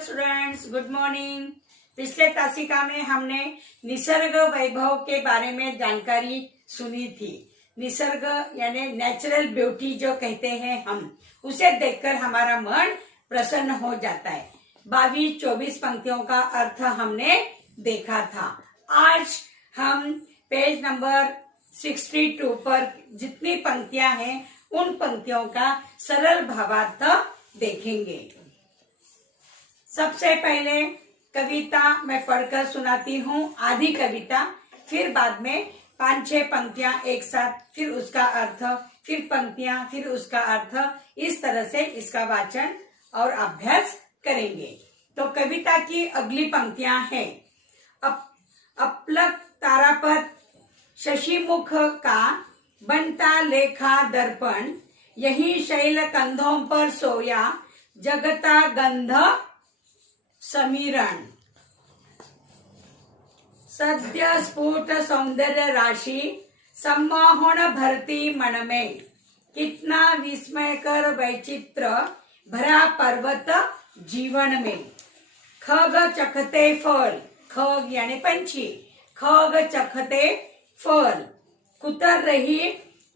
Students, good morning. पिछले तासिका में हमने निसर्ग वैभव के बारे में जानकारी सुनी थी। निसर्ग यानी नेचुरल ब्यूटी जो कहते हैं हम, उसे देखकर हमारा मन प्रसन्न हो जाता है। 22-24 पंक्तियों का अर्थ हमने देखा था। आज हम पेज नंबर 62 पर जितनी पंक्तियां हैं उन पंक्तियों का सरल भावार्थ देखेंगे। सबसे पहले कविता मैं पढ़कर सुनाती हूँ, आधी कविता, फिर बाद में 5-6 पंक्तियां एक साथ, फिर उसका अर्थ, फिर पंक्तियां, फिर उसका अर्थ। इस तरह से इसका वाचन और अभ्यास करेंगे। तो कविता की अगली पंक्तियां हैं। अपलक तारापथ शशिमुख का बनता लेखा दर्पण, यही शैल कंधों पर सोया जगता गंध समीरण। सद्य स्फुट सौंदर्य राशि सम्मोहन भरती मन में, कितना विस्मयकर वैचित्र भरा पर्वत जीवन में। खग चखते फल, खग यानी पंछी, खग चखते फल, कुतर रही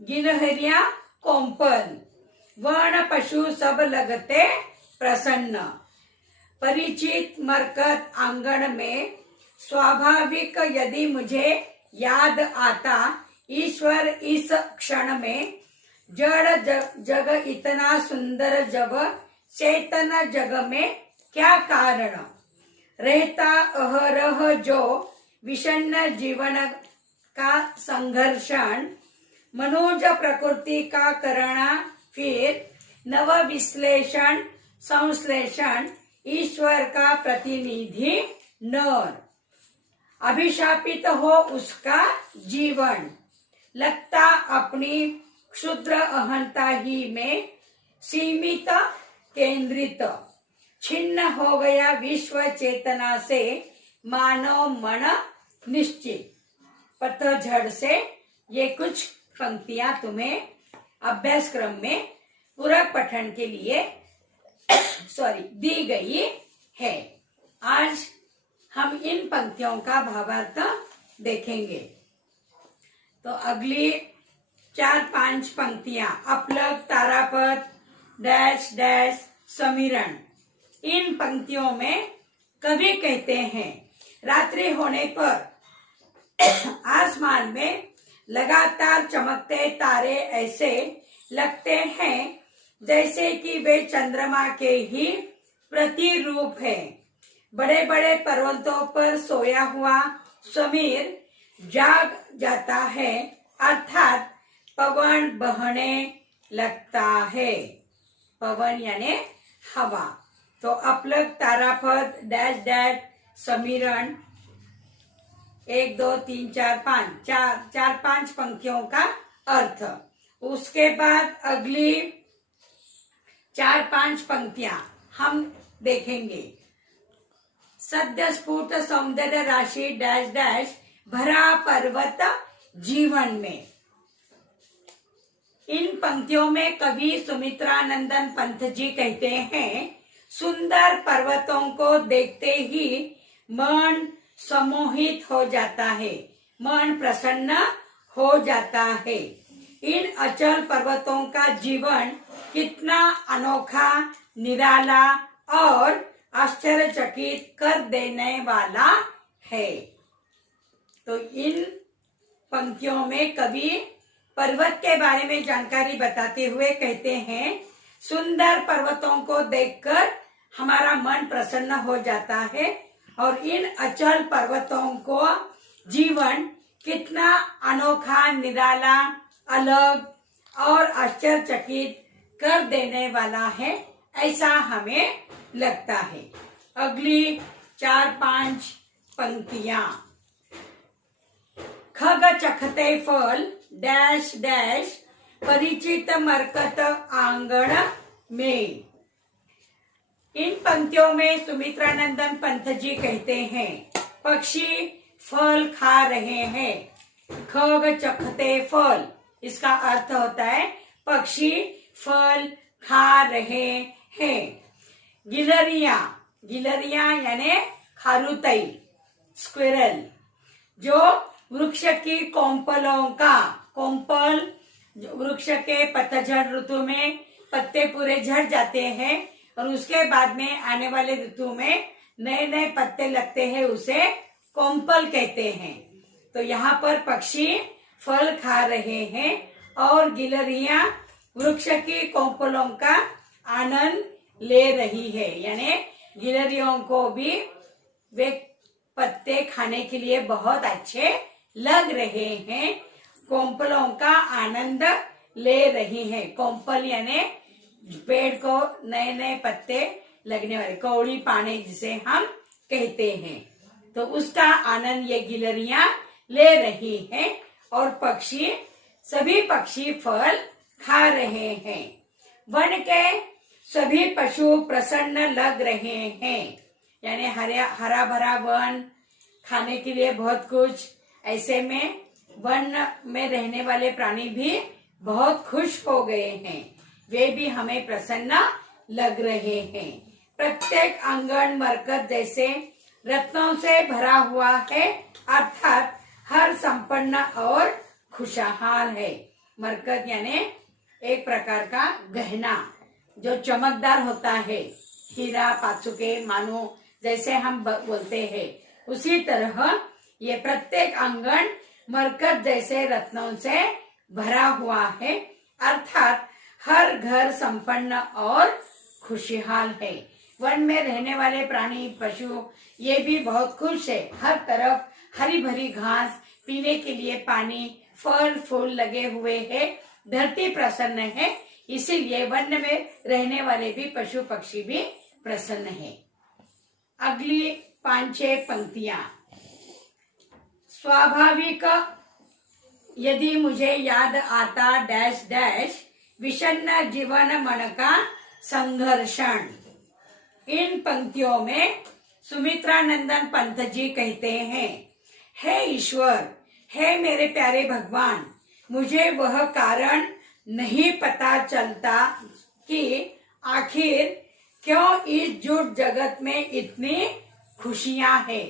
गिलहरियां कोंपल, वर्ण पशु सब लगते प्रसन्न। परिचित मरकत आंगन में स्वाभाविक यदि मुझे याद आता, ईश्वर इस क्षण में जड़ जग इतना सुंदर जब चेतन जग में क्या कारण। रहता अहरह जो विषन्न जीवन का संघर्षण, मनोज प्रकृति का करना फिर नव विश्लेषण संश्लेषण, ईश्वर का प्रतिनिधि नर। अभिशापित हो उसका जीवन, लगता अपनी क्षुद्र अहंता ही में सीमित केंद्रित। छिन्न हो गया विश्व चेतना से मानव मन निश्चित। पतझड़ से ये कुछ पंक्तियां तुम्हें अभ्यास क्रम में पूरक पठन के लिए दी गई है। आज हम इन पंक्तियों का भावार्थ देखेंगे। तो अगली 4-5 पंक्तियां, अपलक तारापथ डैश डैश समीरण। इन पंक्तियों में कवि कहते हैं, रात्रि होने पर आसमान में लगातार चमकते तारे ऐसे लगते हैं जैसे कि वे चंद्रमा के ही प्रतिरूप है। बड़े बड़े पर्वतों पर सोया हुआ समीर जाग जाता है, अर्थात पवन बहने लगता है। पवन यानी हवा। तो अपलक तारापथ डैश डैश समीरण 1 2 3 4 5 4-5 पंक्तियों का अर्थ। उसके बाद अगली 4-5 पंक्तियां हम देखेंगे। सद्य स्फुट सौंदर्य राशि डैश डैश भरा पर्वत जीवन में। इन पंक्तियों में कवि सुमित्रानंदन पंत जी कहते हैं, सुंदर पर्वतों को देखते ही मन सम्मोहित हो जाता है, मन प्रसन्न हो जाता है। इन अचल पर्वतों का जीवन कितना अनोखा, निराला और आश्चर्यचकित कर देने वाला है। तो इन पंक्तियों में कवि पर्वत के बारे में जानकारी बताते हुए कहते हैं, सुंदर पर्वतों को देखकर हमारा मन प्रसन्न हो जाता है और इन अचल पर्वतों को जीवन कितना अनोखा, निराला, अलग और आश्चर्यचकित कर देने वाला है, ऐसा हमें लगता है। अगली 4-5 पंक्तियां। खग चखते फल डैश डैश परिचित मरकत आंगन में। इन पंक्तियों में सुमित्रानंदन पंत जी कहते हैं, पक्षी फल खा रहे हैं। खग चखते फल, इसका अर्थ होता है पक्षी फल खा रहे हैं। गिलहरियां गिलहरियां यानी खारुतई, स्क्विरल, जो वृक्ष की कोंपलों का, कोंपल वृक्ष के पतझड़ ऋतु में पत्ते पूरे झड़ जाते हैं और उसके बाद में आने वाले ऋतु में नए नए पत्ते लगते हैं, उसे कोंपल कहते हैं। तो यहाँ पर पक्षी फल खा रहे हैं और गिलहरियां वृक्ष की कोंपलों का आनंद ले रही है, यानी गिलहरियों को भी वे पत्ते खाने के लिए बहुत अच्छे लग रहे हैं, कोंपलों का आनंद ले रही हैं। कोंपल यानी पेड़ को नए नए पत्ते लगने वाले, कौड़ी पाने जिसे हम कहते हैं, तो उसका आनंद ये गिलहरियां ले रही हैं और पक्षी, सभी पक्षी फल खा रहे हैं। वन के सभी पशु प्रसन्न लग रहे हैं, यानी हरा भरा वन, खाने के लिए बहुत कुछ, ऐसे में वन में रहने वाले प्राणी भी बहुत खुश हो गए हैं, वे भी हमें प्रसन्न लग रहे हैं। प्रत्येक आंगन मरकत जैसे रत्नों से भरा हुआ है, अर्थात हर संपन्न और खुशहाल है। मरकत यानी एक प्रकार का गहना जो चमकदार होता है, हीरा पाचुके मानो जैसे हम बोलते हैं, उसी तरह ये प्रत्येक आंगन मरकत जैसे रत्नों से भरा हुआ है, अर्थात हर घर संपन्न और खुशहाल है। वन में रहने वाले प्राणी पशु ये भी बहुत खुश है, हर तरफ हरी भरी घास, पीने के लिए पानी, फल फूल लगे हुए हैं, धरती प्रसन्न है, इसीलिए वन में रहने वाले भी पशु पक्षी भी प्रसन्न है। अगली 5-6 पंक्तियां। स्वाभाविक यदि मुझे याद आता डैश डैश, विषन्न जीवन मन का संघर्षण। इन पंक्तियों में सुमित्रानंदन पंत जी कहते हैं, हे ईश्वर, हे मेरे प्यारे भगवान, मुझे वह कारण नहीं पता चलता कि आखिर क्यों इस झूठ जगत में इतनी खुशियां हैं,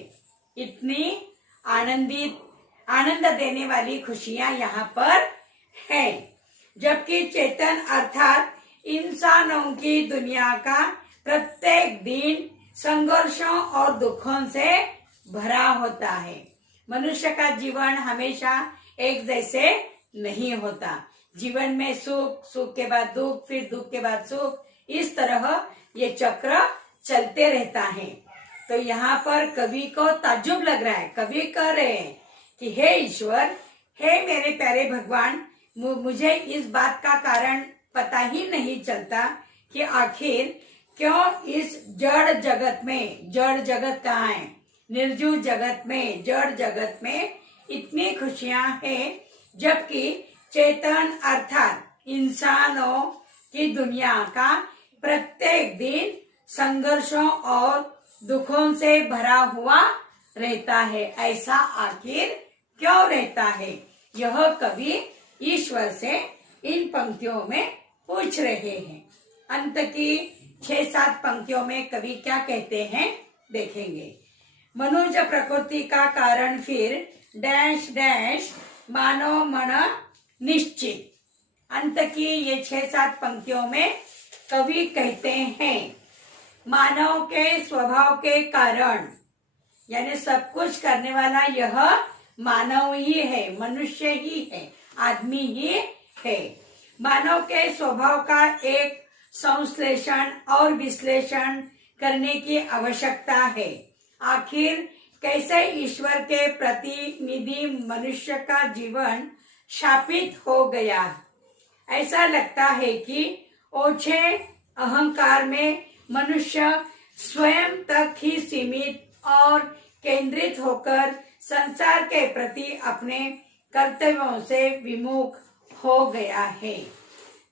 इतनी आनंद देने वाली खुशियां यहाँ पर हैं, जबकि चेतन अर्थात इंसानों की दुनिया का प्रत्येक दिन संघर्षों और दुखों से भरा होता है। मनुष्य का जीवन हमेशा एक जैसे नहीं होता, जीवन में सुख, सुख के बाद दुख, फिर दुख के बाद सुख, इस तरह ये चक्र चलते रहता है। तो यहाँ पर कवि को ताज्जुब लग रहा है, कवि कह रहे हैं कि हे ईश्वर, हे मेरे प्यारे भगवान, मुझे इस बात का कारण पता ही नहीं चलता कि आखिर क्यों इस जड़ जगत में, जड़ जगत कहाँ है, निर्जीव जगत में, जड़ जगत में इतनी खुशियां हैं, जबकि चेतन अर्थात इंसानों की दुनिया का प्रत्येक दिन संघर्षों और दुखों से भरा हुआ रहता है। ऐसा आखिर क्यों रहता है, यह कवि ईश्वर से इन पंक्तियों में पूछ रहे हैं। अंत की 6-7 पंक्तियों में कवि क्या कहते हैं देखेंगे। मनुज प्रकृति का कारण फिर डैश डैश मानव मन निश्चित। अंत की ये 6-7 पंक्तियों में कवि कहते हैं, मानव के स्वभाव के कारण, यानी सब कुछ करने वाला यह मानव ही है, मनुष्य ही है, आदमी ही है। मानव के स्वभाव का एक संश्लेषण और विश्लेषण करने की आवश्यकता है। आखिर कैसे ईश्वर के प्रतिनिधि मनुष्य का जीवन शापित हो गया। ऐसा लगता है कि ओछे अहंकार में मनुष्य स्वयं तक ही सीमित और केंद्रित होकर संसार के प्रति अपने कर्तव्यों से विमुख हो गया है।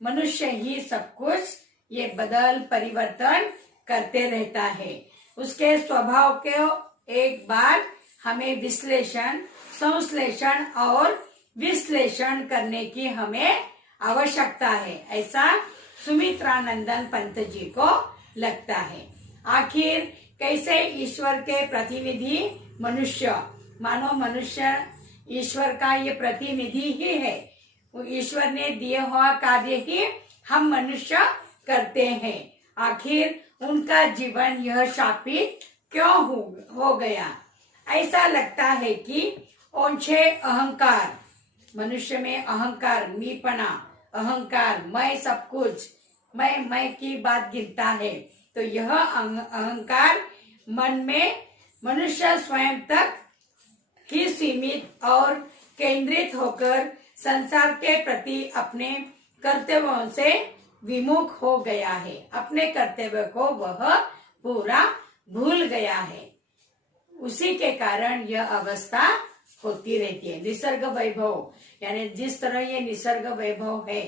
मनुष्य ही सब कुछ ये बदल परिवर्तन करते रहता है। उसके स्वभाव को एक बार हमें विश्लेषण, संश्लेषण और विश्लेषण करने की हमें आवश्यकता है, ऐसा सुमित्रानंदन पंत जी को लगता है। आखिर कैसे ईश्वर के प्रतिनिधि मनुष्य, मानो मनुष्य ईश्वर का ये प्रतिनिधि ही है। ईश्वर ने दिए हुआ कार्य ही हम मनुष्य करते हैं। आखिर उनका जीवन यह शापित क्यों हो गया? ऐसा लगता है कि ओछे अहंकार, मनुष्य में अहंकार, मीपना, अहंकार, मैं सब कुछ, मैं की बात गिरता है। तो यह अहंकार मन में मनुष्य स्वयं तक ही सीमित और केंद्रित होकर संसार के प्रति अपने कर्तव्यों से विमुख हो गया है। अपने कर्तव्य को वह पूरा भूल गया है। उसी के कारण यह अवस्था होती रहती है। निसर्ग वैभव, यानी जिस तरह ये निसर्ग वैभव है,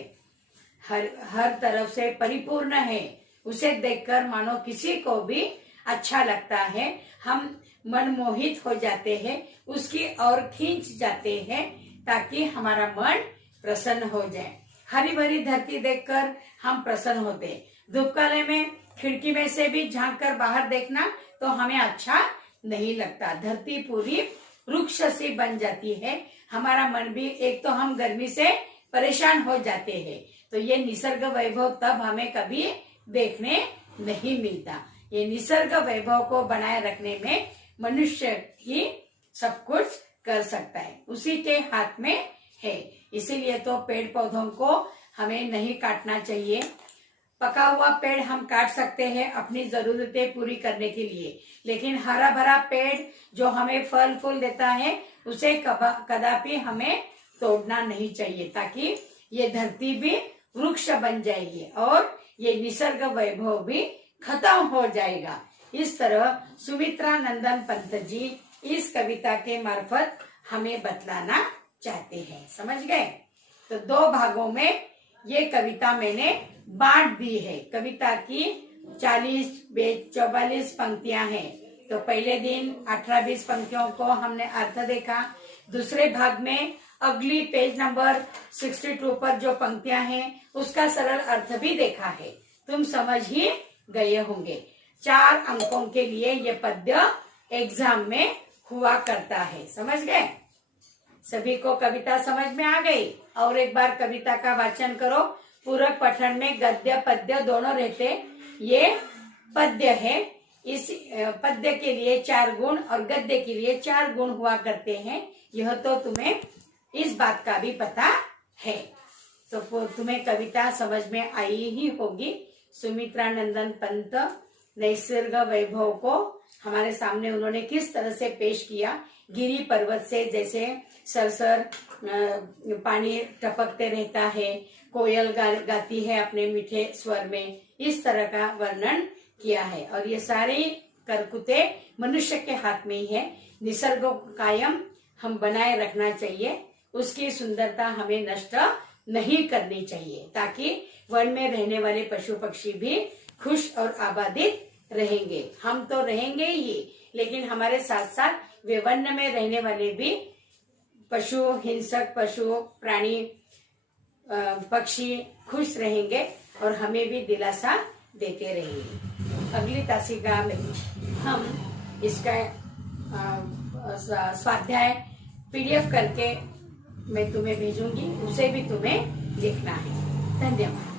हर तरफ से परिपूर्ण है, उसे देखकर मानो किसी को भी अच्छा लगता है, हम मनमोहित हो जाते हैं, उसकी ओर खींच जाते हैं ताकि हमारा मन प्रसन्न हो जाए। हरी भरी धरती देखकर हम प्रसन्न होते। धूपकाले में खिड़की में से भी झांक कर बाहर देखना तो हमें अच्छा नहीं लगता। धरती पूरी वृक्ष सी बन जाती है, हमारा मन भी, एक तो हम गर्मी से परेशान हो जाते हैं। तो ये निसर्ग वैभव तब हमें कभी देखने नहीं मिलता। ये निसर्ग वैभव को बनाए रखने में मनुष्य ही सब कुछ कर सकता है, उसी के हाथ में है। इसीलिए तो पेड़ पौधों को हमें नहीं काटना चाहिए। पका हुआ पेड़ हम काट सकते हैं अपनी जरूरतें पूरी करने के लिए, लेकिन हरा भरा पेड़ जो हमें फल फूल देता है उसे कदापि हमें तोड़ना नहीं चाहिए, ताकि ये धरती भी वृक्ष बन जाएगी और ये निसर्ग वैभव भी खत्म हो जाएगा। इस तरह सुमित्रा नंदन पंत जी इस कविता के मार्फत हमें बतलाना चाहते हैं। समझ गए? तो 2 भागों में ये कविता मैंने बांट दी है। कविता की 44 पंक्तियां हैं। तो पहले दिन 18-20 पंक्तियों को हमने अर्थ देखा। दूसरे भाग में अगली पेज नंबर 62 पर जो पंक्तियां हैं उसका सरल अर्थ भी देखा है। तुम समझ ही गए होंगे। 4 अंकों के लिए ये पद्य एग्जाम में हुआ करता है। समझ गए? सभी को कविता समझ में आ गई? और एक बार कविता का वाचन करो। पूरक पठन में गद्य पद्य दोनों रहते। ये पद्य है, इस पद्य के लिए 4 गुण और गद्य के लिए 4 गुण हुआ करते हैं। यह तो तुम्हें इस बात का भी पता है। तो तुम्हें कविता समझ में आई ही होगी। सुमित्रा नंदन पंत निसर्ग वैभव को हमारे सामने उन्होंने किस तरह से पेश किया। गिरी पर्वत से जैसे सरसर पानी टपकते रहता है, कोयल गाती है अपने मीठे स्वर में, इस तरह का वर्णन किया है। और ये सारे करकुते मनुष्य के हाथ में ही है। निसर्ग को कायम हम बनाए रखना चाहिए, उसकी सुंदरता हमें नष्ट नहीं करनी चाहिए, ताकि वन में रहने वाले पशु पक्षी भी खुश और आबादित रहेंगे। हम तो रहेंगे ही, लेकिन हमारे साथ साथ वे वन में रहने वाले भी पशु, हिंसक पशु, प्राणी, पक्षी खुश रहेंगे और हमें भी दिलासा देते रहेंगे। अगली तासिका में हम इसका स्वाध्याय PDF करके मैं तुम्हें भेजूंगी, उसे भी तुम्हें लिखना है। धन्यवाद।